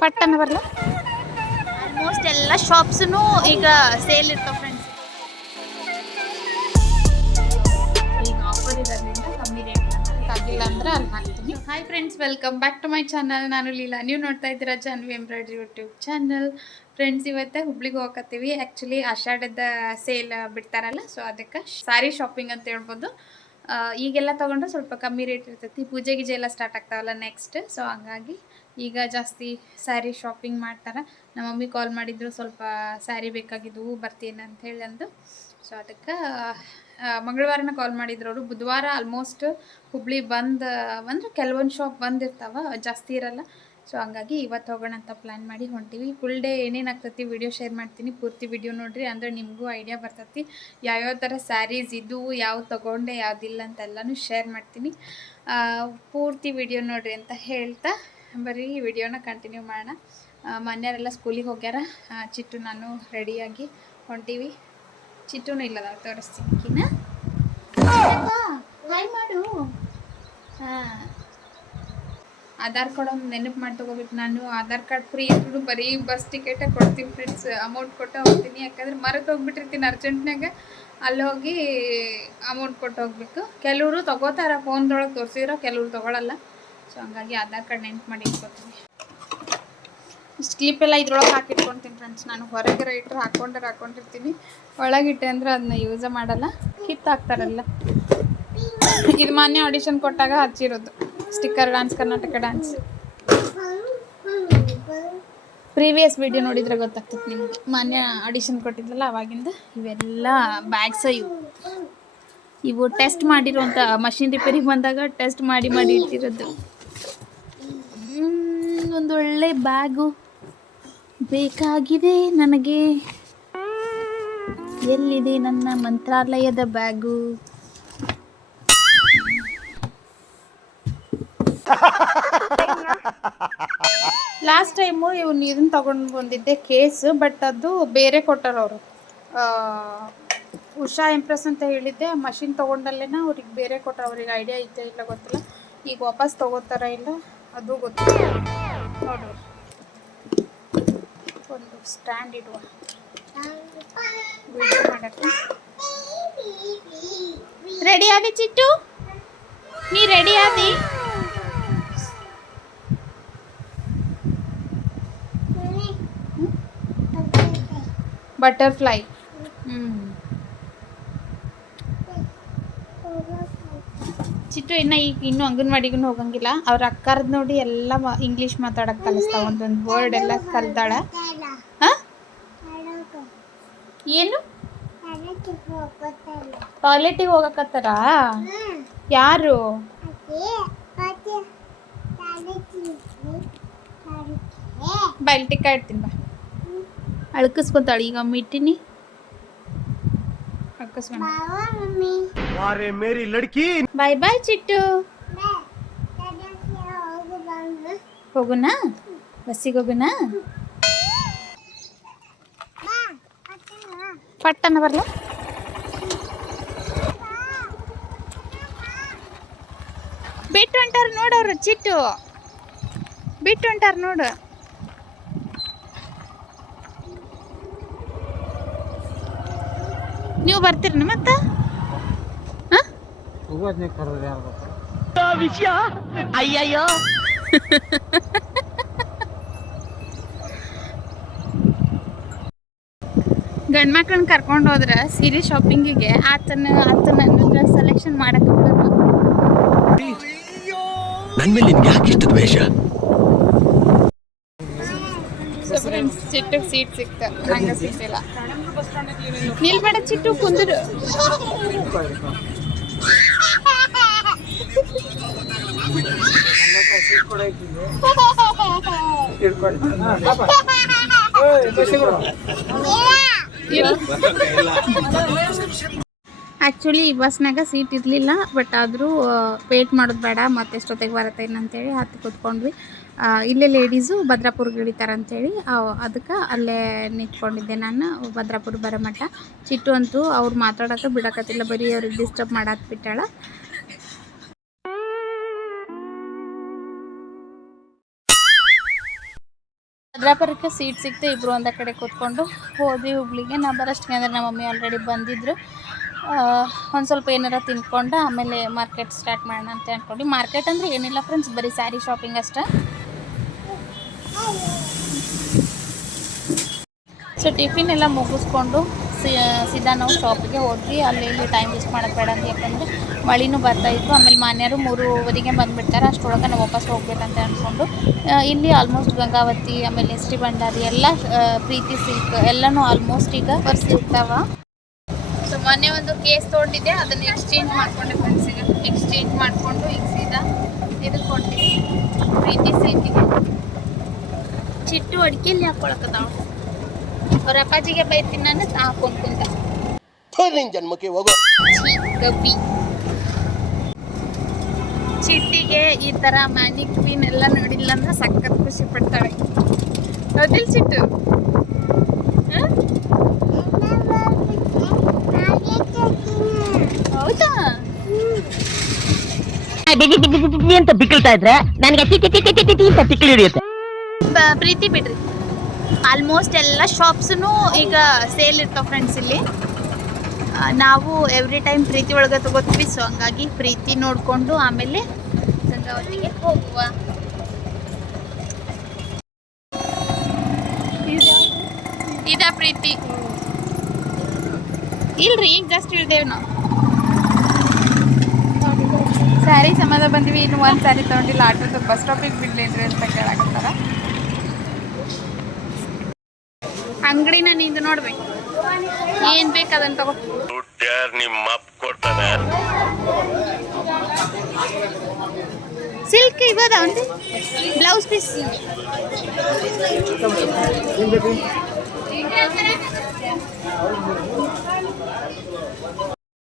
ಪಟ್ಟನ ಬರಲ್ಲ. ಆಲ್ಮೋಸ್ಟ್ ಎಲ್ಲ ಶಾಪ್ಸ್ನು ಈಗ ಸೇಲ್ ಇರ್ತಾವ ಫ್ರೆಂಡ್ಸ್. ಈಗ ಆಫರ್ ಇರೋದ್ರಿಂದ ಕಮ್ಮಿ ರೇಟ್ ಆಗಿಲ್ಲ ಅಂದ್ರೆ ಅಲ್ಲಿ ಹಾಕ್ತೀನಿ. Hi friends, welcome back to my channel. ನಾನು ಲೀಲಾ, ನೀವು ನೋಡ್ತಾ ಇದ್ದೀರಾ Janvi embroidery YouTube channel. Friends, ಇವತ್ತು ಹುಬ್ಳಿಗೆ ಹೋಗತ್ತೀವಿ. ಆ್ಯಕ್ಚುಲಿ ಆಷಾಢದ ಸೇಲ್ ಬಿಡ್ತಾರಲ್ಲ, ಸೊ ಅದಕ್ಕೆ ಸಾರಿ ಶಾಪಿಂಗ್ ಅಂತ ಹೇಳ್ಬೋದು. ಈಗೆಲ್ಲ ತೊಗೊಂಡ್ರೆ ಸ್ವಲ್ಪ ಕಮ್ಮಿ ರೇಟ್ ಇರ್ತೈತಿ. ಪೂಜೆ ಗೀಜೆ ಎಲ್ಲ ಸ್ಟಾರ್ಟ್ ಆಗ್ತಾವಲ್ಲ ನೆಕ್ಸ್ಟ್, ಸೊ ಹಂಗಾಗಿ ಈಗ ಜಾಸ್ತಿ ಸ್ಯಾರಿ ಶಾಪಿಂಗ್ ಮಾಡ್ತಾರೆ. ನಮ್ಮ ಮಮ್ಮಿ ಕಾಲ್ ಮಾಡಿದ್ರು, ಸ್ವಲ್ಪ ಸ್ಯಾರಿ ಬೇಕಾಗಿದ್ದವು ಬರ್ತೀನಿ ಅಂತ ಹೇಳಿ ಅಂದು. ಸೊ ಅದಕ್ಕೆ ಮಂಗಳವಾರನ ಕಾಲ್ ಮಾಡಿದ್ರು ಅವರು. ಬುಧವಾರ ಆಲ್ಮೋಸ್ಟ್ ಹುಬ್ಳಿ ಬಂದು ಅಂದ್ರೆ ಕೆಲವೊಂದು ಶಾಪ್ ಬಂದಿರ್ತಾವ, ಜಾಸ್ತಿ ಇರಲ್ಲ. ಸೊ ಹಂಗಾಗಿ ಇವತ್ತು ಹೋಗೋಣ ಅಂತ ಪ್ಲ್ಯಾನ್ ಮಾಡಿ ಹೊಂಟೀವಿ. ಫುಲ್ ಡೇ ಏನೇನು ಆಗ್ತೈತಿ ವಿಡಿಯೋ ಶೇರ್ ಮಾಡ್ತೀನಿ, ಪೂರ್ತಿ ವಿಡಿಯೋ ನೋಡಿರಿ. ಅಂದರೆ ನಿಮಗೂ ಐಡಿಯಾ ಬರ್ತೈತಿ ಯಾವ್ಯಾವ ಥರ ಸ್ಯಾರೀಸ್ ಇದು, ಯಾವ ತೊಗೊಂಡೆ ಯಾವುದಿಲ್ಲ ಅಂತೆಲ್ಲನೂ ಶೇರ್ ಮಾಡ್ತೀನಿ. ಪೂರ್ತಿ ವಿಡಿಯೋ ನೋಡಿರಿ ಅಂತ ಹೇಳ್ತಾ ಬರೀ ವಿಡಿಯೋನ ಕಂಟಿನ್ಯೂ ಮಾಡೋಣ. ಮನೆಯವರೆಲ್ಲ ಸ್ಕೂಲಿಗೆ ಹೋಗ್ಯಾರ. ಚಿಟ್ಟು ನಾನು ರೆಡಿಯಾಗಿ ಹೊಂಟೀವಿ. ಚಿಟ್ಟೂನು ಇಲ್ಲದ ತೋರಿಸ್ತೀನಿ. ಹಾಯ್ ಮಾಡು. ಹಾಂ, ಆಧಾರ್ ಕಾರ್ಡ್ ಒಂದು ನೆನಪು ಮಾಡಿ ತೊಗೋಬೇಕು. ನಾನು ಆಧಾರ್ ಕಾರ್ಡ್ ಫ್ರೀ ಇದ್ರು ಬರೀ ಬಸ್ ಟಿಕೆಟೇ ಕೊಡ್ತೀನಿ ಫ್ರೆಂಡ್ಸ್. ಅಮೌಂಟ್ ಕೊಟ್ಟು ಹೋಗ್ತೀನಿ, ಯಾಕಂದ್ರೆ ಮರೆತು ಹೋಗ್ಬಿಟ್ಟಿರ್ತೀನಿ ಅರ್ಜೆಂಟ್ನಾಗ. ಅಲ್ಲಿ ಹೋಗಿ ಅಮೌಂಟ್ ಕೊಟ್ಟು ಹೋಗ್ಬೇಕು. ಕೆಲವರು ತೊಗೋತಾರೆ, ಫೋನ್ದೊಳಗೆ ತೋರಿಸಿರೋ, ಕೆಲವರು ತೊಗೊಳಲ್ಲ. ಸೊ ಹಂಗಾಗಿ ಆಧಾರ್ ಕಾರ್ಡ್ ನೆನಪು ಮಾಡಿ ಇಟ್ಕೊತೀನಿ. ಇಷ್ಟು ಕ್ಲಿಪ್ಪೆಲ್ಲ ಇದ್ರೊಳಗೆ ಹಾಕಿಟ್ಕೊತೀನಿ ಫ್ರೆಂಡ್ಸ್. ನಾನು ಹೊರಗೆ ಇಟ್ಟರೆ ಹಾಕೊಂಡಿರ್ತೀನಿ. ಒಳಗಿಟ್ಟೆ ಅಂದರೆ ಅದನ್ನ ಯೂಸೇ ಮಾಡಲ್ಲ, ಕಿತ್ತಾಕ್ತಾರಲ್ಲ. ಇದು ಮಾನ್ಯ ಆಡಿಷನ್ ಕೊಟ್ಟಾಗ ಹಚ್ಚಿರೋದು sticker, dance Karnataka dance. Previous video ನೋಡಿದರೆ ಗೊತ್ತಾಗ್ತದೆ ನಿಮಗೆ. ಮಾನ್ಯ ಆಡಿಷನ್ ಕೊಟ್ಟಿದ್ವಲ್ಲ ಅವಾಗಿಂದ ಇವೆಲ್ಲ ಬ್ಯಾಗ್ಸ. ಇವು ಟೆಸ್ಟ್ ಮಾಡಿರೋಂಥ ಮಷಿನ್ ರಿಪೇರಿಗೆ ಬಂದಾಗ ಟೆಸ್ಟ್ ಮಾಡಿ ಇಟ್ಟಿರೋದು. ಒಂದೊಳ್ಳೆ ಬ್ಯಾಗು ಬೇಕಾಗಿದೆ ನನಗೆ. ಎಲ್ಲಿದೆ ನನ್ನ ಮಂತ್ರಾಲಯದ ಬ್ಯಾಗು? ಲಾಸ್ಟ್ ಟೈಮು ಇದನ್ನು ತೊಗೊಂಡು ಬಂದಿದ್ದೆ ಕೇಸ್, ಬಟ್ ಅದು ಬೇರೆ ಕೊಟ್ಟಾರ ಅವರು. ಉಷಾ ಇಂಪ್ರೆಸ್ ಅಂತ ಹೇಳಿದ್ದೆ. ಮಷಿನ್ ತೊಗೊಂಡಲ್ಲೇನ ಅವ್ರಿಗೆ ಬೇರೆ ಕೊಟ್ಟಾರ. ಅವ್ರಿಗೆ ಐಡಿಯಾ ಐತೆ ಇಲ್ಲ ಗೊತ್ತಿಲ್ಲ. ಈಗ ವಾಪಸ್ ತೊಗೋತಾರ ಇಲ್ಲ ಅದು ಗೊತ್ತಿಲ್ಲ. ನೋಡು, ಒಂದು ಸ್ಟ್ಯಾಂಡ್ ಇಡುವ ವಿಡಿಯೋ ಮಾಡಕ್ಕೆ. ರೆಡಿ ಆದಿ ಚಿಟ್ಟು? ನೀ ರೆಡಿ ಆದಿ? ಬಟರ್ಫ್ಲೈ. ಚಿಟ್ಟು ಇನ್ನೂ ಅಂಗನವಾಡಿಗೂ ಹೋಗಂಗಿಲ್ಲ. ಅವ್ರ ಅಕ್ಕರ್ದು ನೋಡಿ ಎಲ್ಲ ಇಂಗ್ಲೀಷ್ ಮಾತಾಡಕ್ಕೆ ಕಲಿಸ್ತಾವ. ಒಂದೊಂದು ವರ್ಡ್ ಎಲ್ಲ ಕಲ್ತಾಳ. ಹಾಂ, ಏನು ಟಾಯ್ಲೆಟಿಗೆ ಹೋಗಕತ್ತಾರ? ಯಾರು? ಬೈಲ್ ಟಿಕ್ಕ ಇಡ್ತೀನಿ ಬಾ. ಅಳ್ಕಿಸ್ಕೊತಾಳೆ ಈಗ ಮಿಟ್ಟಿನಿ. ಬಾಯ್ ಬಾಯ್ ಚಿಟ್ಟು. ಹೋಗುನಾ? ಬಸ್ಸಿಗೆ ಹೋಗುನಾ? ಪಟ್ಟನ ಬರಲ್ಲ. ಬಿಟ್ಟು ಹೊಂಟಾರ ನೋಡವ್ರು. ಚಿಟ್ಟು ಬಿಟ್ಟು ಹೊಂಟಾರ ನೋಡು. ನೀವು ಬರ್ತೀರನ ಮತ್ತೆ? ಅಯ್ಯಯ್ಯೋ, ಗಂಡ್ಮಕ್ಳನ್ನ ಕರ್ಕೊಂಡು ಹೋದ್ರೆ ಸೀರೆ ಶಾಪಿಂಗಿಗೆ ಆತನ ಡ್ರೆಸ್ ಸೆಲೆಕ್ಷನ್ ಮಾಡಕ್ಕೆ ಬಿಡೋದು. ನನ್ನ ಮೇಲೆ ನಿಮ್ಗೆ ಯಾಕೆ ಇಷ್ಟ ದ್ವೇಷ? ಸೊ ಫ್ರೆಂಡ್ಸ್, ಚಿಟ್ಟಿಗೆ ಸೀಟ್ ಸಿಕ್ತ, ಹಂಗೆ ಸೀಟ್ ಇಲ್ಲ. ನಿಲ್ಬೇಡ ಚಿಟ್ಟು, ಕುಂದ್ರು. ಆ್ಯಕ್ಚುಲಿ ಈ ಬಸ್ನಾಗ ಸೀಟ್ ಇರಲಿಲ್ಲ, ಬಟ್ ಆದರೂ ವೇಟ್ ಮಾಡೋದು ಬೇಡ, ಮತ್ತೆ ಎಷ್ಟೊತ್ತಿಗೆ ಬರುತ್ತೆ ಅಂತೇಳಿ ಹತ್ತಿ ಕೂತ್ಕೊಂಡ್ವಿ. ಇಲ್ಲೇ ಲೇಡೀಸು ಭದ್ರಾಪುರ್ಗೆ ಇಳಿತಾರಂತೇಳಿ ಅದಕ್ಕೆ ಅಲ್ಲೇ ನಿಂತ್ಕೊಂಡಿದ್ದೆ ನಾನು ಭದ್ರಾಪುರ ಬರೋ ಮಟ್ಟ. ಚಿಟ್ಟು ಅಂತೂ ಅವ್ರು ಮಾತಾಡೋಕೆ ಬಿಡಕತ್ತಿಲ್ಲ, ಬರೀ ಅವ್ರಿಗೆ ಡಿಸ್ಟರ್ಬ್ ಮಾಡಾಕ್ಬಿಟ್ಟಾಳ. ಭದ್ರಾಪುರಕ್ಕೆ ಸೀಟ್ ಸಿಕ್ತು, ಇಬ್ಬರು ಒಂದ ಕಡೆ ಕೂತ್ಕೊಂಡು ಹೋದ್ವಿ ಹುಬ್ಳಿಗೆ. ನಾ ಬರೋಷ್ಟಿಗೆ ಅಂದರೆ ನಮ್ಮ ಮಮ್ಮಿ ಆಲ್ರೆಡಿ ಬಂದಿದ್ರು. ಒಂದು ಸ್ವಲ್ಪ ಏನಾರ ತಿನ್ಕೊಂಡು ಆಮೇಲೆ ಮಾರ್ಕೆಟ್ ಸ್ಟಾರ್ಟ್ ಮಾಡೋಣ ಅಂತ ಅಂದ್ಕೊಂಡು. ಮಾರ್ಕೆಟ್ ಅಂದರೆ ಏನಿಲ್ಲ ಫ್ರೆಂಡ್ಸ್, ಬರೀ ಸ್ಯಾರಿ ಶಾಪಿಂಗ್ ಅಷ್ಟೇ. ಸೊ ಟಿಫಿನ್ ಎಲ್ಲ ಮುಗಿಸ್ಕೊಂಡು ಸೀದಾ ನಾವು ಶಾಪಿಗೆ ಹೋದ್ವಿ. ಅಲ್ಲಿ ಇಲ್ಲಿ ಟೈಮ್ ವೇಸ್ಟ್ ಮಾಡೋದು ಬೇಡ ಅಂತ, ಯಾಕಂದರೆ ಮಳಿನೂ ಬರ್ತಾಯಿತ್ತು. ಆಮೇಲೆ ಮಾನ್ಯರು 3:30ಗೆ ಬಂದುಬಿಡ್ತಾರೆ. ಅಷ್ಟರೊಳಗೆ ನಾವು ವಾಪಸ್ ಹೋಗ್ಬೇಕಂತ ಅಂದ್ಕೊಂಡು ಇಲ್ಲಿ ಆಲ್ಮೋಸ್ಟ್ ಗಂಗಾವತಿ, ಆಮೇಲೆ ಶ್ರೀ ಭಂಡಾರಿ ಎಲ್ಲ, ಪ್ರೀತಿ ಸಿಲ್ಕ್ ಎಲ್ಲನೂ ಆಲ್ಮೋಸ್ಟ್ ಈಗ ಸಿಗ್ತಾವ. ಸೊ ಮೊನ್ನೆ ಒಂದು ಕೇಸ್ ತೊಗೊಂಡಿದ್ದೆ, ಅದನ್ನು ಎಕ್ಸ್ಚೇಂಜ್ ಮಾಡಿಕೊಂಡೆ ಫ್ರೆಂಡ್ಸಿಗೆ. ಎಕ್ಸ್ಚೇಂಜ್ ಮಾಡಿಕೊಂಡು ಈಗ ಸೀದಾ ಇದಕ್ಕೆ ಕೊಟ್ಟಿದ್ದೆ, ಪ್ರೀತಿ ಸಿಲ್ಕಿಗೆ. ಚಿಟ್ಟು ಅಡಿಕೆಯಲ್ಲಿ ಹಾಕ್ಕೊಳಕತ್ತಾವ. ಅವ್ರ ಅಪ್ಪಾಜಿಗೆ ಬೈತೀನಿ ನಾನು, ಹಾಕೊಂಡು ಕುಂತ ಜನ್ಮಕ್ಕೆ ಹೋಗೋ ಗಬ್ಬಿ. ಚಿಟ್ಟಿಗೆ ಈ ಥರ ಮ್ಯಾಜಿಕ್ ಕ್ವೀನ್ ಎಲ್ಲ ನೋಡಿಲ್ಲ ಅಂದ್ರೆ ಸಖತ್ ಖುಷಿ ಪಡ್ತಾಳೆ. ಹೌದಿಲ್ಲ ಚಿಟ್ಟು? ಹೌದಾ? ಅಂತ ಬಿಕ್ಕಳ್ತಾ ಇದ್ರೆ ನನಗೆ ತಿಕ್ಕಳಿ ಹಿಡಿಯುತ್ತೆ. ಪ್ರೀತಿ ಬಿಡ್ರಿ, ಆಲ್ಮೋಸ್ಟ್ ಎಲ್ಲ ಶಾಪ್ಸೂ ಈಗ ಸೇಲ್ ಇರ್ತಾವೆ ಫ್ರೆಂಡ್ಸ್. ಇಲ್ಲಿ ನಾವು ಎವ್ರಿ ಟೈಮ್ ಪ್ರೀತಿ ಒಳಗೆ ತಗೋತೀವಿ. ಸೊ ಹಂಗಾಗಿ ಪ್ರೀತಿ ನೋಡಿಕೊಂಡು ಆಮೇಲೆ ಗಂಗಾವತಿಗೆ ಹೋಗುವ. ಇದ ಪ್ರೀತಿ ಇಲ್ರಿ, ಈಗ ಜಸ್ಟ್ ಇಳ್ದೇವ್ ನಾವು. ಸ್ಯಾರಿ ಸಂಬಂಧ ಬಂದ್ವಿ. ಇನ್ನು ಒಂದು ಸ್ಯಾರಿ ತೊಗೊಂಡಿಲ್ಲ, ಆಟೋದು ಬಸ್ ಸ್ಟಾಪಿಗೆ ಬಿಡ್ಲೇನ್ರಿ ಅಂತ ಕೇಳಾಕತ್ತಾರ. ಅಂಗಡಿನ ನಿಂದು ನೋಡ್ಬೇಕು, ಏನ್ ಬೇಕು ಅದನ್ನ ತಗೋ. ನಿಮ್ಮ ಕೊಡ್ತಾನೆ ಸಿಲ್ಕ್ ಇವದ ಒಂದು ಬ್ಲೌಸ್ ಪೀಸ್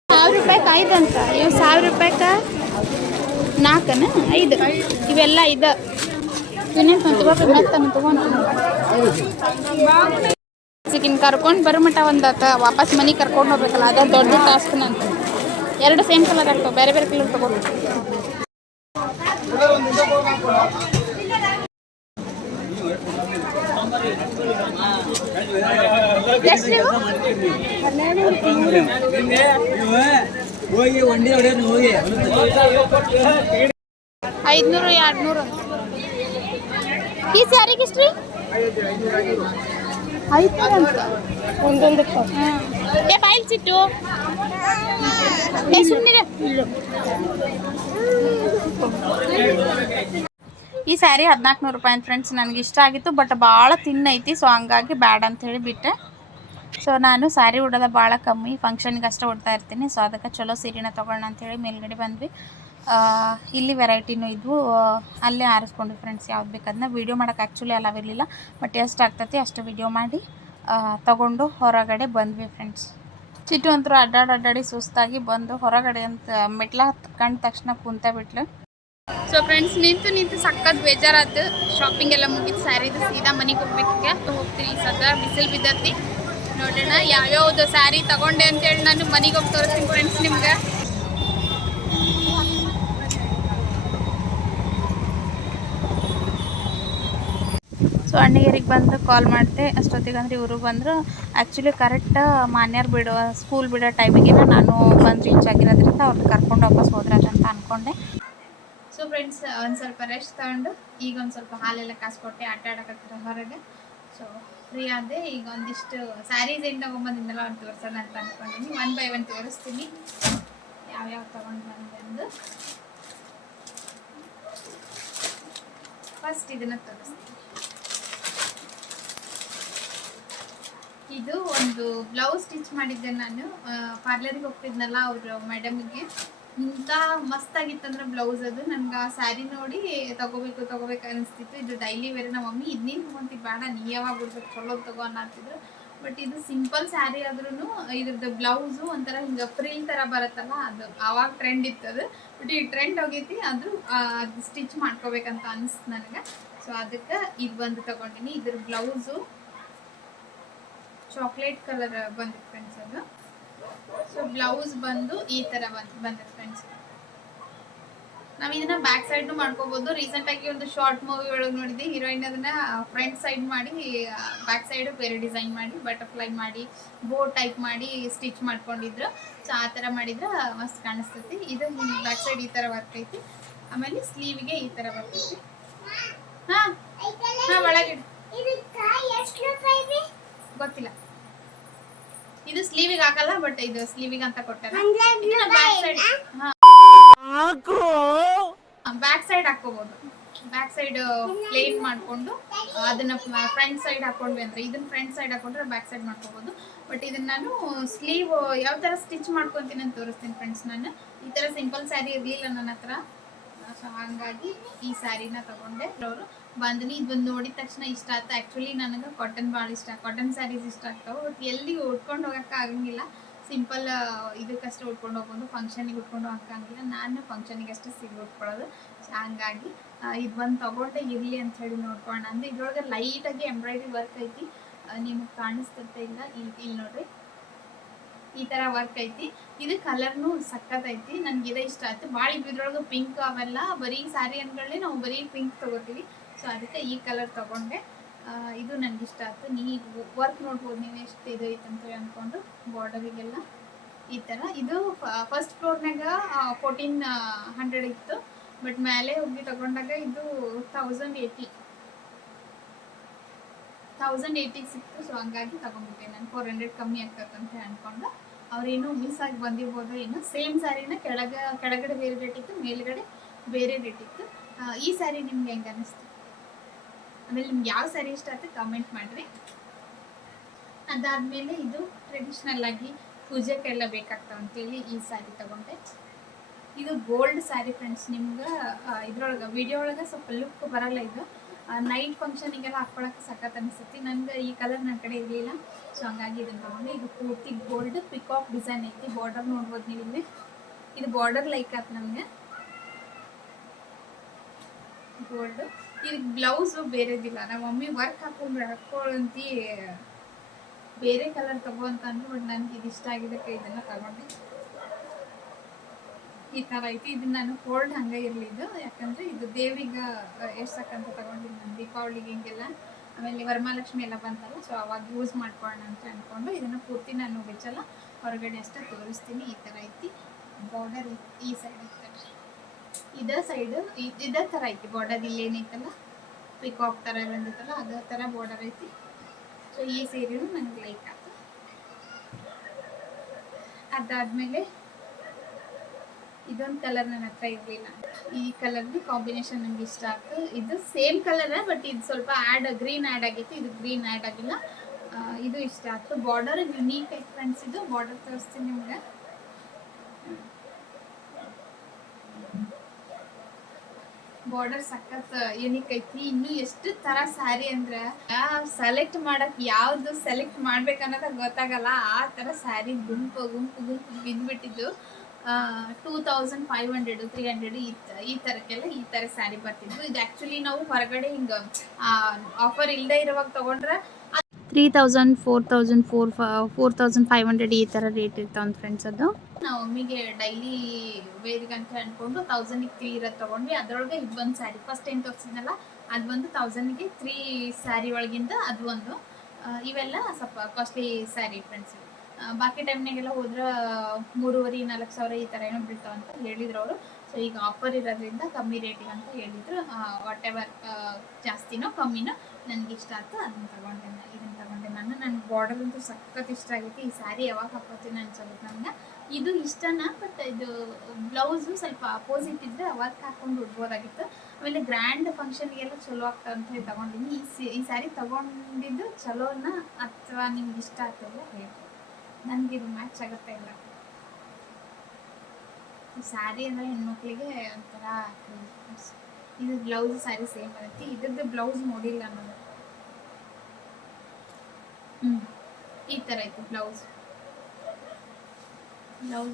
₹1,000 5 ಅಂತ. ಇವು ₹1,000 4 5 ಇವೆಲ್ಲ ಇದು. ಇನ್ನೇನು ತಗೋಬೇಕು, ಮೆತ್ತನ್ನು ತಗೊಂಡು ಸಿಕ್ಕಿನ ಕರ್ಕೊಂಡು ಬರೋ ಮಟ್ಟ ಒಂದು ವಾಪಸ್ ಮನೆಗೆ ಕರ್ಕೊಂಡು ಹೋಗ್ಬೇಕಲ್ಲ, ಅದು ದೊಡ್ಡ ಟಾಸ್ಕ್ ನಂತ. 2 ಸೇಮ್ ಕಲರ್ ಆಗ್ತಾವೆ, ಬೇರೆ ಬೇರೆ ಕಲರ್ ತಗೋಬೇಕು. $500 $200 ಈ ಸ್ಯಾರಿಗೆ ಎಷ್ಟು ರೀ? 500 ಅಂತ ಒಂದೊಂದು. ಬಾಯಿಲ್ ಸಿಟ್ಟು ಸುಮ್ಮನೆ. ಈ ಸ್ಯಾರಿ $1,400 ಅಂತ ಫ್ರೆಂಡ್ಸ್. ನನಗೆ ಇಷ್ಟ ಆಗಿತ್ತು, ಬಟ್ ಭಾಳ ತಿನ್ನೈತಿ. ಸೊ ಹಂಗಾಗಿ ಬ್ಯಾಡ ಅಂಥೇಳಿ ಬಿಟ್ಟೆ. ಸೊ ನಾನು ಸ್ಯಾರಿ ಉಡೋದ ಭಾಳ ಕಮ್ಮಿ, ಫಂಕ್ಷನ್ಗೆ ಅಷ್ಟೇ ಉಡ್ತಾ ಇರ್ತೀನಿ. ಸೊ ಅದಕ್ಕೆ ಚಲೋ ಸೀರೆನ ತೊಗೊಳ್ಳೋಣ ಅಂಥೇಳಿ ಮೇಲ್ಗಡೆ ಬಂದ್ವಿ. ಇಲ್ಲಿ ವೆರೈಟಿನೂ ಇದ್ವು, ಅಲ್ಲೇ ಆರಿಸ್ಕೊಂಡ್ವಿ ಫ್ರೆಂಡ್ಸ್. ಯಾವ್ದು ಬೇಕಾದನ್ನ ವೀಡಿಯೋ ಮಾಡೋಕೆ ಆ್ಯಕ್ಚುಲಿ ಅಲಾವ್ ಇರಲಿಲ್ಲ, ಬಟ್ ಎಷ್ಟು ಆಗ್ತೈತಿ ಅಷ್ಟು ವೀಡಿಯೋ ಮಾಡಿ ತಗೊಂಡು ಹೊರಗಡೆ ಬಂದ್ವಿ ಫ್ರೆಂಡ್ಸ್. ಚಿಟ್ಟು ಅಂತೂ ಅಡ್ಡಾಡಿ ಸುಸ್ತಾಗಿ ಬಂದು ಹೊರಗಡೆ ಅಂತ ಮೆಟ್ಲ ಕಂಡ ತಕ್ಷಣ ಕುಂತ ಬಿಟ್ಲು. ಸೊ ಫ್ರೆಂಡ್ಸ್, ನಿಂತು ಸಖತ್ ಬೇಜಾರಾಯ್ತು. ಶಾಪಿಂಗ್ ಎಲ್ಲ ಮುಗಿದು ಸ್ಯಾರಿದು ಸೀದಾ ಮನೆಗೆ ಹೋಗ್ಬೇಕೀಗ. ಹೋಗ್ತೀನಿ. ಸದ್ಯ ಬಿಸಿಲು ಬಿದ್ದತಿ. ನೋಡೋಣ ಯಾವ್ಯಾವುದು ಸ್ಯಾರಿ ತಗೊಂಡೆ ಅಂತೇಳಿ ನಾನು ಮನೆಗೆ ಹೋಗಿ ತೋರಿಸ್ತೀನಿ ಫ್ರೆಂಡ್ಸ್ ನಿಮ್ಗೆ. ಸೊ ಅಣ್ಣಿಗೇರಿಗೆ ಬಂದು ಕಾಲ್ ಮಾಡಿದೆ. ಅಷ್ಟೊತ್ತಿಗೆ ಅಂದರೆ ಇವರು ಬಂದರು. ಆ್ಯಕ್ಚುಲಿ ಕರೆಕ್ಟ್ ಮಾನ್ಯರು ಸ್ಕೂಲ್ ಬಿಡೋ ಟೈಮಿಗೆ ನಾನು ಬಂದು ರೀಚ್ ಆಗಿರೋದ್ರಿಂದ ಅವ್ರನ್ನ ಕರ್ಕೊಂಡು ವಾಪಸ್ ಹೋದ್ರಂತ ಅಂದ್ಕೊಂಡೆ. ಸೊ ಫ್ರೆಂಡ್ಸ್, ಒಂದು ಸ್ವಲ್ಪ ರೆಸ್ಟ್ ತಗೊಂಡು ಈಗ ಒಂದು ಸ್ವಲ್ಪ ಹಾಲೆಲ್ಲ ಕಾಸ್ಕೊಟ್ಟೆ, ಆಟ ಆಡಕತ್ತಿರ ಹೊರಗೆ. ಸೊ ಫ್ರೀ ಆದೆ. ಈಗ ಒಂದಿಷ್ಟು ಸ್ಯಾರೀಸ್ ಏನು ತೊಗೊಂಬಂದಿದ್ದಲ್ಲ ಅವ್ನು ತೋರಿಸೋಣ ಅಂತ ಅಂದ್ಕೊಂಡಿನಿ. 1 by 1 ತೋರಿಸ್ತೀನಿ ಯಾವ್ಯಾವ ತೊಗೊಂಡು ಬಂದು. ಫಸ್ಟ್ ಇದನ್ನು ತೋರಿಸ್ತೀನಿ. ಇದು ಒಂದು ಬ್ಲೌಸ್ ಸ್ಟಿಚ್ ಮಾಡಿದ್ದೆ ನಾನು. ಪಾರ್ಲರಿಗೆ ಹೋಗ್ತಿದ್ನಲ್ಲ ಅವ್ರ ಮೇಡಮ್ಗೆ. ಇಂಥ ಮಸ್ತಾಗಿತ್ತಂದ್ರೆ ಬ್ಲೌಸ್ ಅದು. ನನಗೆ ಆ ಸ್ಯಾರಿ ನೋಡಿ ತಗೋಬೇಕು ಅನಿಸ್ತಿತ್ತು. ಇದು ಡೈಲಿ ವೇರ್. ನಮ್ಮ ಮಮ್ಮಿ ಇದನ್ನೇನು ತೊಗೊಂತಿದ್ದು ಬೇಡ, ನೀ ಯಾವಾಗ ಬಿಡ್ಬೇಕು, ಚಲೋ ತಗೋ ಅನ್ನತ್ತಿದ್ರು. ಬಟ್ ಇದು ಸಿಂಪಲ್ ಸ್ಯಾರಿ ಆದ್ರೂ ಇದ್ರದ್ದು ಬ್ಲೌಸು ಒಂಥರ ಹಿಂಗೆ ಫ್ರಿಲ್ ಥರ ಬರುತ್ತಲ್ಲ, ಅದು ಆವಾಗ ಟ್ರೆಂಡ್ ಇತ್ತದು. ಬಟ್ ಈಗ ಟ್ರೆಂಡ್ ಹೋಗೈತಿ. ಅದು ಸ್ಟಿಚ್ ಮಾಡ್ಕೋಬೇಕಂತ ಅನಿಸ್ತು ನನಗೆ. ಸೊ ಅದಕ್ಕೆ ಇದು ಬಂದು ತೊಗೊಂಡಿನಿ. ಇದ್ರ ಬ್ಲೌಸು ಚಾಕ್ಲೇಟ್ ಕಲರ್ ಬಂದಿತ್ತು ಫ್ರೆಂಡ್ಸ್ ಅದು. ಸೊ ಬ್ಲೌಸ್ ಬಂದು ಈ ಥರ ಬಂದಿತ್ತು ಫ್ರೆಂಡ್ಸ್. ನಾವು ಇದನ್ನ ಬ್ಯಾಕ್ ಸೈಡ್ನು ಮಾಡ್ಕೋಬಹುದು. ರೀಸೆಂಟ್ ಆಗಿ ಒಂದು ಶಾರ್ಟ್ ಮೂವಿ ಒಳಗೆ ನೋಡಿದ್ದೆ, ಹೀರೋಯಿನ್ ಅದನ್ನ ಫ್ರಂಟ್ ಸೈಡ್ ಮಾಡಿ ಬ್ಯಾಕ್ ಸೈಡ್ ಬೇರೆ ಡಿಸೈನ್ ಮಾಡಿ ಬಟರ್ಫ್ಲೈ ಮಾಡಿ ಬೋ ಟೈಪ್ ಮಾಡಿ ಸ್ಟಿಚ್ ಮಾಡ್ಕೊಂಡಿದ್ರು. ಸೊ ಆ ಥರ ಮಾಡಿದ್ರೆ ಮಸ್ತ್ ಕಾಣಿಸ್ತೈತಿ. ಇದು ಬ್ಯಾಕ್ ಸೈಡ್ ಈ ಥರ ವರ್ಕ್ ಐತಿ. ಆಮೇಲೆ ಸ್ಲೀವ್ಗೆ ಈ ಥರ ಬರ್ತೈತಿ. ಹಾಂ ಹಾಂ ಒಳಗಿಡು, ಗೊತ್ತಿಲ್ಲ. ಇದು ಸ್ಲೀವಿಗೆ ಹಾಕಲ್ಲ, ಬಟ್ ಇದು ಸ್ಲೀವಿಗೆ ಅಂತ ಕೊಟ್ಟಾರ. ಬ್ಯಾಕ್ ಸೈಡ್ ಬ್ಯಾಕ್ ಸೈಡ್ ಹಾಕೋಬಹುದು. ಬ್ಯಾಕ್ ಸೈಡ್ ಪ್ಲೇನ್ ಮಾಡ್ಕೊಂಡು ಅದನ್ನ ಫ್ರಂಟ್ ಸೈಡ್ ಹಾಕೊಂಡ್ವಿ ಅಂದ್ರೆ ಇದನ್ನ ಫ್ರಂಟ್ ಸೈಡ್ ಹಾಕೊಂಡ್ರೆ ಬ್ಯಾಕ್ ಸೈಡ್ ಮಾಡ್ಕೋಬಹುದು. ಬಟ್ ಇದನ್ನ ನಾನು ಸ್ಲೀವ್ ಯಾವ ತರ ಸ್ಟಿಚ್ ಮಾಡ್ಕೊಂತೀನಿ ಅಂತ ತೋರಿಸ್ತೀನಿ ಫ್ರೆಂಡ್ಸ್. ನಾನು ಈ ತರ ಸಿಂಪಲ್ ಸ್ಯಾರಿ ಇರ್ಲಿಲ್ಲ ನನ್ನ ಹತ್ರ, ಸೊ ಹಾಗಾಗಿ ಈ ಸ್ಯಾರಿನ ತಗೊಂಡೆ. ಅವರು ಬಂದ್ನಿ ಇದೊಂದು ನೋಡಿದ ತಕ್ಷಣ ಇಷ್ಟ ಆಯ್ತು. ಆ್ಯಕ್ಚುಲಿ ನನಗೆ ಕಾಟನ್ ಭಾಳ ಇಷ್ಟ, ಕಾಟನ್ ಸ್ಯಾರೀಸ್ ಇಷ್ಟ ಆಗ್ತಾವೆ. ಬಟ್ ಎಲ್ಲಿ ಉಟ್ಕೊಂಡು ಹೋಗೋಕ್ಕೆ ಆಗಂಗಿಲ್ಲ. ಸಿಂಪಲ್ ಇದಕ್ಕಷ್ಟೇ ಉಟ್ಕೊಂಡು ಹೋಗ್ಬೋದು, ಫಂಕ್ಷನಿಗೆ ಉಟ್ಕೊಂಡು ಹೋಗಂಗಿಲ್ಲ. ನಾನು ಫಂಕ್ಷನಿಗೆ ಅಷ್ಟೇ ಉಟ್ಕೊಳ್ಳೋದು. ಹಂಗಾಗಿ ಇದು ಬಂದು ತಗೊಂಡೆ ಇರಲಿ ಅಂತ ಹೇಳಿ ನೋಡ್ಕೊಳ್ಳೋಣ ಅಂದ್ರೆ. ಇದ್ರೊಳಗೆ ಲೈಟಾಗಿ ಎಂಬ್ರಾಯ್ಡ್ರಿ ವರ್ಕ್ ಐತಿ, ನಿಮಗೆ ಕಾಣಿಸ್ತೈತೆ ಇಲ್ಲ, ಇಲ್ಲಿ ನೋಡ್ರಿ ಈ ಥರ ವರ್ಕ್ ಐತಿ. ಇದು ಕಲರ್ನು ಸಖತ್ತೈತಿ, ನನಗೆ ಇದೇ ಇಷ್ಟ ಆಯ್ತು ಭಾಳ. ಇದ್ರೊಳಗೆ ಪಿಂಕ್ ಅವೆಲ್ಲ ಬರೀ ಸ್ಯಾರಿ ಅಂದ್ಗಳೇ ನಾವು ಬರೀ ಪಿಂಕ್ ತೊಗೋತೀವಿ. ಸೊ ಅದಕ್ಕೆ ಈ ಕಲರ್ ತೊಗೊಂಡೆ. ಇದು ನನಗೆ ಇಷ್ಟ ಆಯ್ತು. ನೀವು ವರ್ಕ್ ನೋಡ್ಬೋದು ನೀವು ಎಷ್ಟು ಇದು ಐತೆ ಅಂತ ಅಂದ್ಕೊಂಡು. ಬಾರ್ಡರಿಗೆಲ್ಲ ಈ ಥರ. ಇದು ಫಸ್ಟ್ ಫ್ಲೋರ್ನಾಗ 1400 ಇತ್ತು, ಬಟ್ ಮೇಲೆ ಹೋಗಿ ತಗೊಂಡಾಗ ಇದು 1080 ಸಿಕ್ತು. ಸೊ ಹಂಗಾಗಿ ತಗೊಂಡ್ಬಿಟ್ಟೆ ನಾನು. 400 ಕಮ್ಮಿ ಆಗ್ತದೆ ಅಂತ ಅಂದ್ಕೊಂಡು. ಅವ್ರೇನು ಮಿಸ್ ಆಗಿ ಬಂದಿರ್ಬೋದು ಏನು. ಸೇಮ್ ಸ್ಯಾರಿನ ಕೆಳಗಡೆ ಬೇರೆ ರೇಟ್ ಇತ್ತು, ಮೇಲ್ಗಡೆ ಬೇರೆ ರೇಟ್ ಇತ್ತು. ಈ ಸ್ಯಾರಿ ನಿಮ್ಗೆ ಹೆಂಗೆ ಅನ್ನಿಸ್ತು? ಆಮೇಲೆ ನಿಮ್ಗೆ ಯಾವ ಸ್ಯಾರಿ ಇಷ್ಟ ಆಯ್ತು ಕಮೆಂಟ್ ಮಾಡಿರಿ. ಅದಾದಮೇಲೆ ಇದು ಟ್ರೆಡಿಷ್ನಲ್ ಆಗಿ ಪೂಜೆಗೆಲ್ಲ ಬೇಕಾಗ್ತಾವ ಅಂತೇಳಿ ಈ ಸ್ಯಾರಿ ತಗೊಂಡೆ. ಇದು ಗೋಲ್ಡ್ ಸ್ಯಾರಿ ಫ್ರೆಂಡ್ಸ್. ನಿಮ್ಗೆ ಇದ್ರೊಳಗೆ ವಿಡಿಯೋ ಒಳಗೆ ಸ್ವಲ್ಪ ಲುಕ್ ಬರಲ್ಲ. ಇದು ನೈಟ್ ಫಂಕ್ಷನಿಗೆಲ್ಲ ಹಾಕ್ಕೊಳಕ್ಕೆ ಸಖತ್ ಅನಿಸ್ತೈತಿ. ನನಗೆ ಈ ಕಲರ್ ನನ್ನ ಕಡೆ ಇರಲಿಲ್ಲ, ಸೊ ಹಂಗಾಗಿ ಇದನ್ನು ತಗೊಂಡೆ. ಇದು ಪೂರ್ತಿ ಗೋಲ್ಡ್ ಪಿಕಾಕ್ ಡಿಸೈನ್ ಐತಿ. ಬಾರ್ಡರ್ ನೋಡ್ಬೋದು ನೀವು ಇಲ್ಲಿ. ಇದು ಬಾರ್ಡರ್ ಲೈಕ್ ಆಯ್ತು ನಮಗೆ ಗೋಲ್ಡ್. ಇದು ಬ್ಲೌಸು ಬೇರೆದಿಲ್ಲ. ನಮ್ಮ ಮಮ್ಮಿ ವರ್ಕ್ ಹಾಕೊಳ್ಳಂತಿ ಬೇರೆ ಕಲರ್ ತಗೋ ಅಂತ ಅಂದ್ರು, ಬಟ್ ನನಗೆ ಇದು ಇಷ್ಟ ಆಗಿದ್ದಕ್ಕೆ ಇದನ್ನು ತಗೊಂಡೆ. ಈ ಥರ ಐತಿ. ಇದನ್ನ ನಾನು ಫೋಲ್ಡ್ ಹಂಗೆ ಇರಲಿದ್ದು, ಯಾಕಂದರೆ ಇದು ದೇವಿಗೆ ಎಷ್ಟಕ್ಕಂತ ತಗೊಂಡಿದ್ದು ನಾನು ದೀಪಾವಳಿಗೆ ಹಿಂಗೆಲ್ಲ. ಆಮೇಲೆ ವರಮಹಾಲಕ್ಷ್ಮಿ ಎಲ್ಲ ಬಂತಲ್ಲ, ಸೊ ಅವಾಗ ಯೂಸ್ ಮಾಡ್ಕೊಳ್ಳೋಣ ಅಂತ ಅಂದ್ಕೊಂಡು ಇದನ್ನು ಪೂರ್ತಿ ನಾನು ಬೆಚ್ಚಲ್ಲ, ಹೊರಗಡೆ ಅಷ್ಟೇ ತೋರಿಸ್ತೀನಿ. ಈ ಥರ ಐತಿ. ಬಾರ್ಡರ್ ಈ ಸೈಡ್ ಐತೆ, ಇದೇ ಸೈಡು ಇದೇ ಥರ ಐತಿ. ಬಾರ್ಡರ್ ಇಲ್ಲೇನೈತಲ್ಲ ಪಿಕಾಕ್ ಥರ ಬಂದಿತ್ತಲ್ಲ ಅದೇ ಥರ ಬಾರ್ಡರ್ ಐತಿ. ಸೊ ಈ ಸೀರೆಯೂ ನನಗೆ ಲೈಕ್ ಆಯ್ತು. ಅದಾದಮೇಲೆ ಇದೊಂದು ಕಲರ್ ನನ್ನ ಹತ್ರ ಇರಲಿಲ್ಲ. ಈ ಕಲರ್ದು ಕಾಂಬಿನೇಷನ್ ನನಗೆ ಇಷ್ಟ ಆಯ್ತು. ಇದು ಸೇಮ್ ಕಲರ್, ಬಟ್ ಇದು ಸ್ವಲ್ಪ ಗ್ರೀನ್ ಆ್ಯಡ್ ಆಗೈತಿ, ಇದು ಗ್ರೀನ್ ಆ್ಯಡ್ ಆಗಿಲ್ಲ. ಇದು ಇಷ್ಟ ಆಯ್ತು. ಬಾರ್ಡರ್ ಯುನೀಕ್ ಐತಿ ಫ್ರೆಂಡ್ಸ್. ಇದು ಬಾರ್ಡರ್ ತೋರಿಸ್ತೀನಿ ನಿಮ್ಗೆ. ಬಾರ್ಡರ್ ಸಖತ್ ಯುನೀಕ್ ಐತಿ. ಇನ್ನು ಎಷ್ಟು ಥರ ಸ್ಯಾರಿ ಅಂದ್ರೆ ಸೆಲೆಕ್ಟ್ ಮಾಡಕ್ಕೆ ಯಾವುದು ಸೆಲೆಕ್ಟ್ ಮಾಡ್ಬೇಕನ್ನೋದಾಗ ಗೊತ್ತಾಗಲ್ಲ. ಆ ಥರ ಸ್ಯಾರಿ ಗುಂಪು ಬಿದ್ದುಬಿಟ್ಟಿದ್ದು. 2500 300 ಈ ಥರಕ್ಕೆಲ್ಲ ಈ ಥರ ಸ್ಯಾರಿ ಬರ್ತಿದ್ವು. ಇದು ಆ್ಯಕ್ಚುಲಿ ನಾವು ಹೊರಗಡೆ ಹಿಂಗೆ ಆಫರ್ ಇಲ್ಲದೆ ಇರುವಾಗ ತೊಗೊಂಡ್ರೆ 3000 4000 4500 ಈ ಥರ ರೇಟ್ ಇರ್ತಾವೆ ಫ್ರೆಂಡ್ಸ್. ಅದು ನಾವು ಮಮ್ಮಿಗೆ ಡೈಲಿ ವೇರ್ಗೆ ಅಂತ ಅಂದ್ಕೊಂಡು 1000ಗೆ 3 ಇರೋದು ತೊಗೊಂಡ್ವಿ. ಅದರೊಳಗೆ ಇದು ಒಂದು ಸ್ಯಾರಿ ಫಸ್ಟ್ ಟೈಮ್ ತೋರಿಸಿದ್ನಲ್ಲ, ಅದು ಬಂದು 1000ಗೆ 3 ಸ್ಯಾರಿ ಒಳಗಿಂದ ಅದು ಒಂದು. ಇವೆಲ್ಲ ಸ್ವಲ್ಪ ಕಾಸ್ಟ್ಲಿ ಸ್ಯಾರಿ ಫ್ರೆಂಡ್ಸ್. ಬಾಕಿ ಟೈಮ್ನಾಗೆಲ್ಲ ಹೋದ್ರೆ 3500-4000 ಈ ಥರ ಏನೋ ಬೀಳ್ತಾವೆ ಅಂತ ಹೇಳಿದ್ರು ಅವರು. ಸೊ ಈಗ ಆಫರ್ ಇರೋದ್ರಿಂದ ಕಮ್ಮಿ ರೇಟಿಗೆ ಅಂತ ಹೇಳಿದ್ರು. ವಾಟ್ ಎವರ್ ಜಾಸ್ತಿನೋ ಕಮ್ಮಿನೋ ನನಗೆ ಇಷ್ಟ ಆಯ್ತು, ಅದನ್ನು ತಗೊಂಡೆ. ಇದನ್ನು ತಗೊಂಡೆ ನಾನು. ನನಗೆ ಬಾರ್ಡರ್ ಅಂತೂ ಸಖತ್ ಇಷ್ಟ ಆಗೈತಿ. ಈ ಸ್ಯಾರಿ ಯಾವಾಗ ಹಾಕೋತೀನಿ ಅನ್ಸೋದು ನನಗೆ. ಇದು ಇಷ್ಟನಾ, ಬಟ್ ಇದು ಬ್ಲೌಸು ಸ್ವಲ್ಪ ಅಪೋಸಿಟ್ ಇದ್ದರೆ ವರ್ಕ್ ಹಾಕೊಂಡು ಉಡ್ಬೋದಾಗಿತ್ತು. ಆಮೇಲೆ ಗ್ರ್ಯಾಂಡ್ ಫಂಕ್ಷನ್ಗೆಲ್ಲ ಚಲೋ ಆಗ್ತದೆ ಅಂತ ಹೇಳಿ ತೊಗೊಂಡಿನಿ. ಈ ಸ್ಯಾರಿ ತೊಗೊಂಡಿದ್ದು ಚಲೋನ ಅಥವಾ ನಿಮ್ಗೆ ಇಷ್ಟ ಆಗ್ತದೆ ಹೇಳಿ. ನನಗೆ ಇದು ಮ್ಯಾಚ್ ಆಗುತ್ತೆ ಇಲ್ಲ. ಸ್ಯಾರಿ ಅಂದರೆ ಹೆಣ್ಮಕ್ಳಿಗೆ ಒಂಥರ ಇದು ಬ್ಲೌಸ್ ಸ್ಯಾರಿ ಸೇಮ್ ಐತಿ. ಇದ್ರದ್ದು ಬ್ಲೌಸ್ ನೋಡಿಲ್ಲ ನಾನು. ಈ ಥರ ಐತಿ ಬ್ಲೌಸ್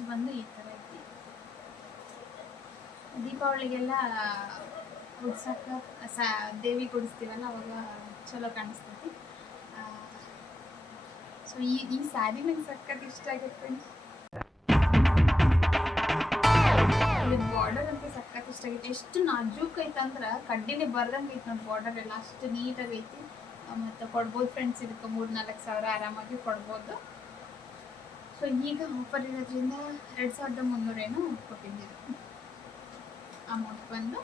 ಬಂದು ಈ ಥರ ಐತಿ. ದೀಪಾವಳಿಗೆಲ್ಲ ಉಡ್ಸಕ್ಕೆ ದೇವಿ ಕೊಡಿಸ್ತೀವಲ್ಲ ಅವಾಗ ಚಲೋ ಕಾಣಿಸ್ತೈತಿ. ಸೊ ಈ ಸ್ಯಾರಿ ನಂಗೆ ಸಖತ್ ಇಷ್ಟ ಆಗುತ್ತೆ. ಬಾರ್ಡರ್ ಅಂತೂ ಸಖತ್ ಸಖತ್ ಇಷ್ಟ ಆಗೈತಿ. ಎಷ್ಟು ನಾಜೂಕ್ ಐತೆ ಅಂದ್ರೆ ಕಡ್ಡಿನೇ ಬರ್ದಂಗೆ ಐತೆ ನೋಡಿ, ಬಾರ್ಡರ್ ಎಲ್ಲ ಅಷ್ಟು ನೀಟಾಗಿ ಐತಿ. ಮತ್ತು ಕೊಡ್ಬೋದು ಫ್ರೆಂಡ್ಸ್, ಇದಕ್ಕೆ 3-4 ಸಾವಿರ ಆರಾಮಾಗಿ ಕೊಡ್ಬೋದು. ಸೊ ಈಗ ಆಫರ್ ಇರೋದ್ರಿಂದ 2300 ಏನೋ ಕೊಟ್ಟಿದ್ದಿದ್ದು ಅಮೌಂಟ್ ಬಂದು.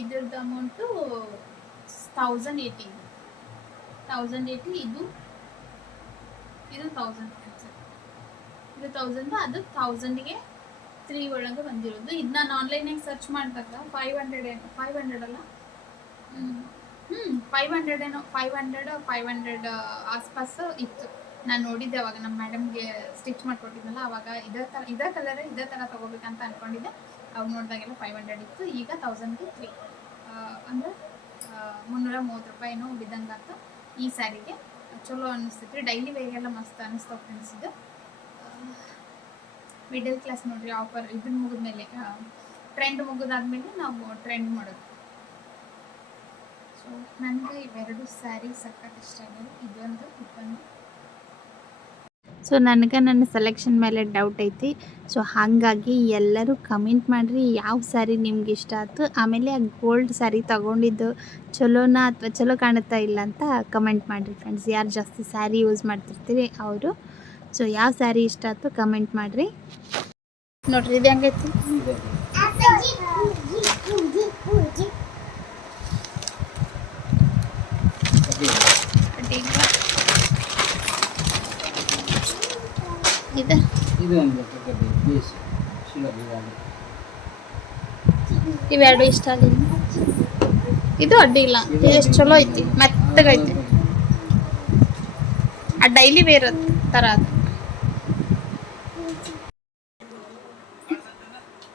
ಇದ್ರದ್ದು ಅಮೌಂಟು 1080. ಇದು 1000 ಫ್ರೆಂಡ್ಸ್. ಇದು 1000, ಅದು 1000ಗೆ 3 ಒಳಗೆ ಬಂದಿರೋದು. ಇದು ನಾನು ಆನ್ಲೈನಾಗ ಸರ್ಚ್ ಮಾಡಿದಾಗ 500 ಅಲ್ಲ, 500 ಆಸ್ಪಾಸ್ ಇತ್ತು. ನಾನು ನೋಡಿದ್ದೆ ಅವಾಗ ನಮ್ಮ ಮೇಡಮ್ಗೆ ಸ್ಟಿಚ್ ಮಾಡಿಕೊಟ್ಟಿದ್ನಲ್ಲ, ಅವಾಗ ಇದೇ ಥರ ತೊಗೋಬೇಕಂತ ಅಂದ್ಕೊಂಡಿದ್ದೆ. ಅವಾಗ ನೋಡಿದಾಗೆಲ್ಲ 500 ಇತ್ತು. ಈಗ 1000ಗೆ 3 ಅಂದರೆ 330 ರೂಪಾಯಿನೋ ಬಿದ್ದಂಗೆ ಆಯ್ತು ಈ ಸ್ಯಾರಿಗೆ. ಚಲೋ ಅನ್ನಿಸ್ತೈತಿ, ಡೈಲಿ ವೇಗೆಲ್ಲ ಮಸ್ತ್ ಅನ್ನಿಸ್ತಾವೆ ಫ್ರೆಂಡ್ಸ್. ಇದು ಮಿಡಲ್ ಕ್ಲಾಸ್ ನೋಡ್ರಿ. ಆಫರ್ ಇದನ್ನ ಮುಗಿದ್ಮೇಲೆ, ಟ್ರೆಂಡ್ ಮುಗಿದಾದ್ಮೇಲೆ ನಾವು ಟ್ರೆಂಡ್ ಮಾಡೋದು. ಸೊ ನನಗೆ ಇವೆರಡು ಸ್ಯಾರಿ ಸಖತ್ ಇಷ್ಟ ಆಗಿದೆ. ಇದೊಂದು. ಸೊ ನನಗೆ ನನ್ನ ಸೆಲೆಕ್ಷನ್ ಮೇಲೆ ಡೌಟ್ ಐತಿ. ಸೊ ಹಾಗಾಗಿ ಎಲ್ಲರೂ ಕಮೆಂಟ್ ಮಾಡಿರಿ ಯಾವ ಸ್ಯಾರಿ ನಿಮ್ಗೆ ಇಷ್ಟ ಆಯ್ತು. ಆಮೇಲೆ ಆ ಗೋಲ್ಡ್ ಸ್ಯಾರಿ ತೊಗೊಂಡಿದ್ದು ಚಲೋನಾ ಅಥವಾ ಚಲೋ ಕಾಣುತ್ತಾ ಇಲ್ಲ ಅಂತ ಕಮೆಂಟ್ ಮಾಡಿರಿ ಫ್ರೆಂಡ್ಸ್. ಯಾರು ಜಾಸ್ತಿ ಸ್ಯಾರಿ ಯೂಸ್ ಮಾಡ್ತಿರ್ತೀರಿ ಅವರು. ಸೊ ಯಾವ ಸ್ಯಾರಿ ಇಷ್ಟ ಆಯ್ತು ಕಮೆಂಟ್ ಮಾಡಿರಿ. ನೋಡ್ರಿ ಇದು ಹೆಂಗೈತಿ. ಇವೆರಡು ಇಷ್ಟ ಆಗಿಲ್ಲ. ಇದು ಅಡ್ಡಿ ಇಲ್ಲ, ಇದು ಎಷ್ಟು ಚಲೋ ಐತಿ, ಮೆತ್ತಗೈತಿ. ಆ ಡೈಲಿ ವೇರ್ ಥರ ಅದು.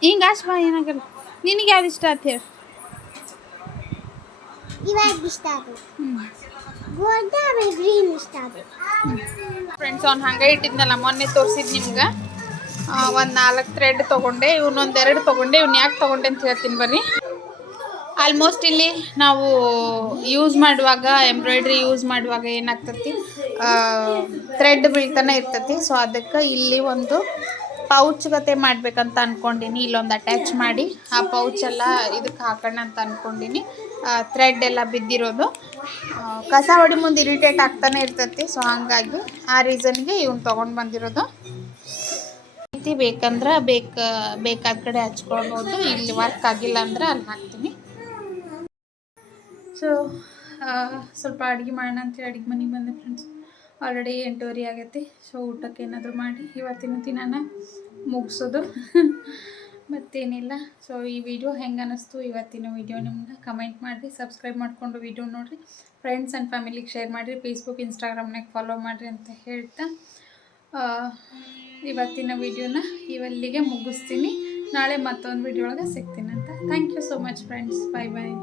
ಹಿಂಗೆ ಅಷ್ಟು ಏನಾಗಲ್ಲ. ನಿನಗೆ ಯಾವ್ದು ಇಷ್ಟ ಆಯ್ತು ಹೇಳಿ. ಫ್ರೆಂಡ್ಸ್, ಅವ್ನು ಹಂಗೆ ಇಟ್ಟಿದ್ನಲ್ಲ ಮೊನ್ನೆ ತೋರಿಸಿದ್ ನಿಮ್ಗೆ. ಒಂದು 4 ಥ್ರೆಡ್ ತೊಗೊಂಡೆ, ಇವನೊಂದು 2 ತೊಗೊಂಡೆ. ಇವ್ನು ಯಾಕೆ ತೊಗೊಂಡೆ ಅಂತ ಹೇಳ್ತೀನಿ ಬರ್ರಿ. ಆಲ್ಮೋಸ್ಟ್ ಇಲ್ಲಿ ನಾವು ಯೂಸ್ ಮಾಡುವಾಗ, ಎಂಬ್ರಾಯ್ಡ್ರಿ ಯೂಸ್ ಮಾಡುವಾಗ ಏನಾಗ್ತತಿ, ಥ್ರೆಡ್ ಬೀಳ್ತಾನೆ ಇರ್ತತಿ. ಸೊ ಅದಕ್ಕೆ ಇಲ್ಲಿ ಒಂದು ಪೌಚ್ ಗತೆ ಮಾಡ್ಬೇಕಂತ ಅಂದ್ಕೊಂಡಿನಿ. ಇಲ್ಲೊಂದು ಅಟ್ಯಾಚ್ ಮಾಡಿ ಆ ಪೌಚೆಲ್ಲ ಇದಕ್ಕೆ ಹಾಕೋಣ ಅಂತ ಅಂದ್ಕೊಂಡಿನಿ. ಥ್ರೆಡ್ ಎಲ್ಲ ಬಿದ್ದಿರೋದು ಕಸ ಹೊಡಿ ಮುಂದೆ ಇರಿಟೇಟ್ ಆಗ್ತಾನೆ ಇರ್ತತಿ. ಸೊ ಹಾಗಾಗಿ ಆ ರೀಸನ್ಗೆ ಇವ್ನು ತೊಗೊಂಡು ಬಂದಿರೋದು. ರೀತಿ ಬೇಕಂದ್ರೆ ಬೇಕಾದ ಕಡೆ ಹಚ್ಕೊಳ್ಬೋದು. ಇಲ್ಲಿ ವರ್ಕ್ ಆಗಿಲ್ಲ ಅಂದ್ರೆ ಅಲ್ಲಿ ಹಾಕ್ತೀನಿ. ಸೊ ಸ್ವಲ್ಪ ಅಡುಗೆ ಮಾಡೋಣ ಅಂತೇಳಿ ಅಡುಗೆ ಮನೆಗೆ ಬಂದೆ ಫ್ರೆಂಡ್ಸ್. ಆಲ್ರೆಡಿ 8:30 ಆಗೈತಿ. ಸೊ ಊಟಕ್ಕೆ ಏನಾದರೂ ಮಾಡಿ ಇವತ್ತಿನ ದಿನಾನ ಮುಗಿಸೋದು ಮತ್ತೇನಿಲ್ಲ. ಸೊ ಈ ವಿಡಿಯೋ ಹೆಂಗೆ ಅನ್ನಿಸ್ತು ಇವತ್ತಿನ ವಿಡಿಯೋ ನಿಮ್ಗೆ ಕಮೆಂಟ್ ಮಾಡಿರಿ. ಸಬ್ಸ್ಕ್ರೈಬ್ ಮಾಡಿಕೊಂಡು ವಿಡಿಯೋ ನೋಡಿರಿ. ಫ್ರೆಂಡ್ಸ್ ಆ್ಯಂಡ್ ಫ್ಯಾಮಿಲಿಗೆ ಶೇರ್ ಮಾಡಿರಿ. ಫೇಸ್ಬುಕ್ ಇನ್ಸ್ಟಾಗ್ರಾಮ್ನಾಗ ಫಾಲೋ ಮಾಡಿರಿ ಅಂತ ಹೇಳ್ತಾ ಇವತ್ತಿನ ವಿಡಿಯೋನ ಇಲ್ಲಿಗೆ ಮುಗಿಸ್ತೀನಿ. ನಾಳೆ ಮತ್ತೊಂದು ವಿಡಿಯೋ ಒಳಗೆ ಸಿಗ್ತೀನಿ ಅಂತ. Thank you so much friends. Bye bye.